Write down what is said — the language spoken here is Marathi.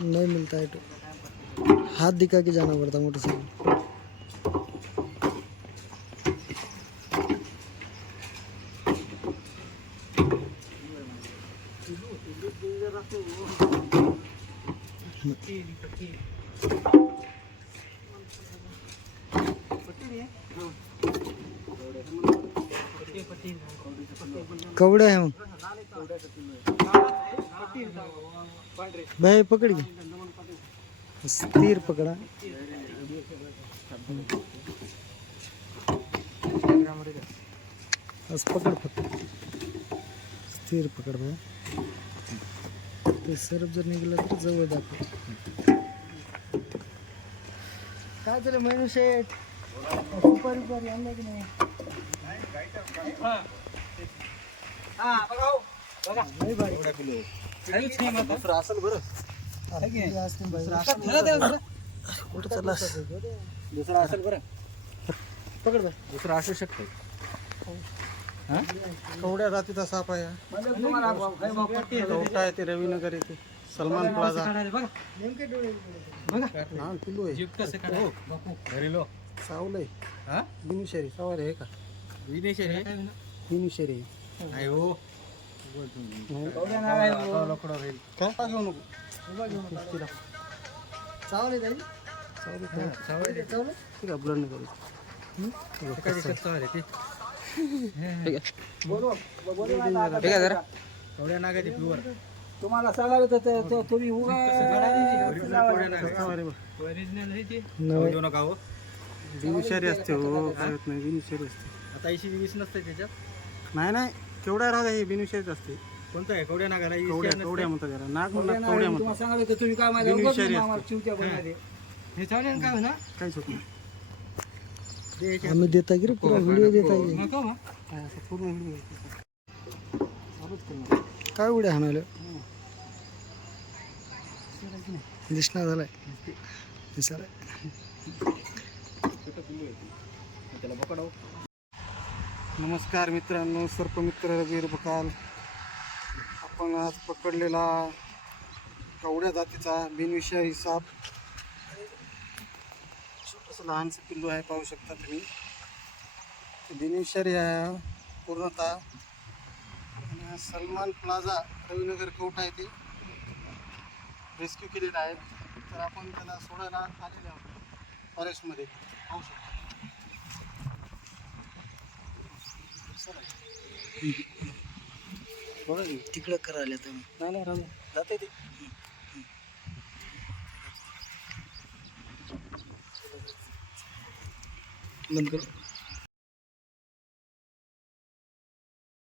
नहीं मिलता है तो हाथ दिखा के जाना पड़ता मोटरसाइकिल। कवड़े है भाई, पकड़ के स्थिर पकड़ा। बस पकड़ स्थिर पकड़ भाई। ते सरप जर निघाला तर जवळ दाखव। काय झालं मेनू शेट? सुपारी पारी आणलं की नाही? हा बघा बघा नाही भारी एवढा किलो काहीच नाही मग दुसरा असेल बरं आहे की दुसरा असेल बरं कुठं चाललास दुसरा असेल बरं पकड बरं दुसरा असू शकतो हां कवड्या जातीचा साप आहे कवटा आहे ते रविनगर येते सलमान प्लाझा बघा नेमके डोळे बघा हां किलो आहे जीप कसं काढ बापू घरीलो सावलंय हां बिनुशरी सावर आहे का बिनुशरी बिनुशरी आहे हो कवड्या नाव आहे लकडा राहील काय घेऊ नको उभा घेऊ नको चावले जाईल चावले ठीक आहे ब्लड नाही करू काय दिसत चावले ते ठीक आहे बोलो ठीक आहे जरा कवड्या नागाची प्युअर तुम्हाला सांगायला तर तुम्ही उभा ओरिजिनल आहे ते घेऊ नका हो बिनुशरी असते हो काय होत नाही बिनुशरी असते आता 80-20 नसते त्याच्यात नाही नाही केवढ्या राहते हे बिनुशरीच असते कोणतं आहे कवड्या नागाला कवड्या म्हणतात त्याला नाग म्हणतात कवड्या म्हणतात सांगायला तर तुम्ही काय माझ्या बिनुशरी चिवट्या बनवले हे चालेल काय ना काहीच होत नाही आम्ही देता की रे पूर्ण व्हिडिओ देता की नको मग असं पूर्ण व्हिडिओ चालूच करणार काय उड्या हाणायला दिसणार झालाय दिसायला त्याला पकडाव नमस्कार मित्रांनो सर्पमित्र रवीर बकाल आपण आज पकडलेला कवड्या जातीचा बिनविषारी साप छोटंसं लहानसं पिल्लू आहे पाहू शकता तुम्ही बिनविषारी आहे पूर्णतः सलमान प्लाझा रविनगर कवठा आहे ते रेस्क्यू केलेला आहे तर आपण त्याला सोडायला आलेले आहोत फॉरेस्टमध्ये पाहू शकता तिकडं करायला तुम्ही नाही राहू जाते ते बंद कर